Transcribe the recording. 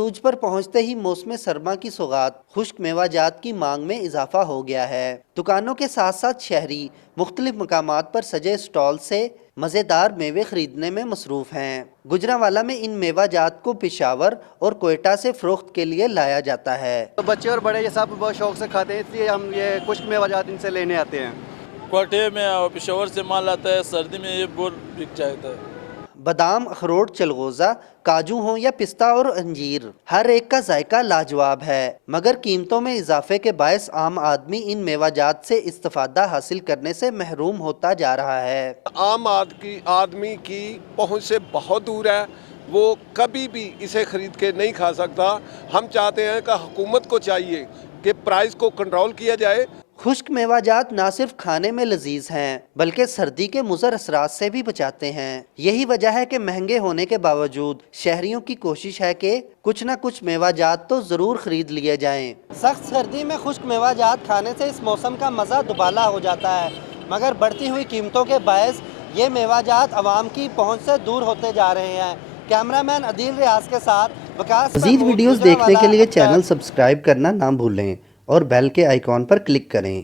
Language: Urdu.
عروج پر پہنچتے ہی موسم سرما کی سوغات خشک میوہ جات کی مانگ میں اضافہ ہو گیا ہے۔ دکانوں کے ساتھ ساتھ شہری مختلف مقامات پر سجے سٹال سے مزیدار میوے خریدنے میں مصروف ہیں۔ گجرانوالہ میں ان میوہ جات کو پشاور اور کوئٹہ سے فروخت کے لیے لایا جاتا ہے۔ بچے اور بڑے یہ سب بہت شوق سے کھاتے ہیں، اس لیے ہم یہ خشک میوہ جات ان سے لینے آتے ہیں۔ کوئٹے میں اور پشاور سے مال آتا ہے، سردی میں یہ بہت بک جاتا ہے۔ بادام، اخروٹ، چلغوزہ، کاجو ہوں یا پستہ اور انجیر، ہر ایک کا ذائقہ لاجواب ہے، مگر قیمتوں میں اضافے کے باعث عام آدمی ان میوہ جات سے استفادہ حاصل کرنے سے محروم ہوتا جا رہا ہے۔ عام آدمی کی پہنچ سے بہت دور ہے، وہ کبھی بھی اسے خرید کے نہیں کھا سکتا۔ ہم چاہتے ہیں کہ حکومت کو چاہیے کہ پرائز کو کنٹرول کیا جائے۔ خشک میوہ جات نہ صرف کھانے میں لذیذ ہیں بلکہ سردی کے مضر اثرات سے بھی بچاتے ہیں۔ یہی وجہ ہے کہ مہنگے ہونے کے باوجود شہریوں کی کوشش ہے کہ کچھ نہ کچھ میوہ جات تو ضرور خرید لیے جائیں۔ سخت سردی میں خشک میوہ جات کھانے سے اس موسم کا مزہ دوبالا ہو جاتا ہے، مگر بڑھتی ہوئی قیمتوں کے باعث یہ میوہ جات عوام کی پہنچ سے دور ہوتے جا رہے ہیں۔ کیمرہ مین عدیل ریاض کے ساتھ وکاس۔ مزید ویڈیوز دیکھنے کے لیے چینل سبسکرائب کرنا نہ بھولیں اور بیل کے آئیکن پر کلک کریں۔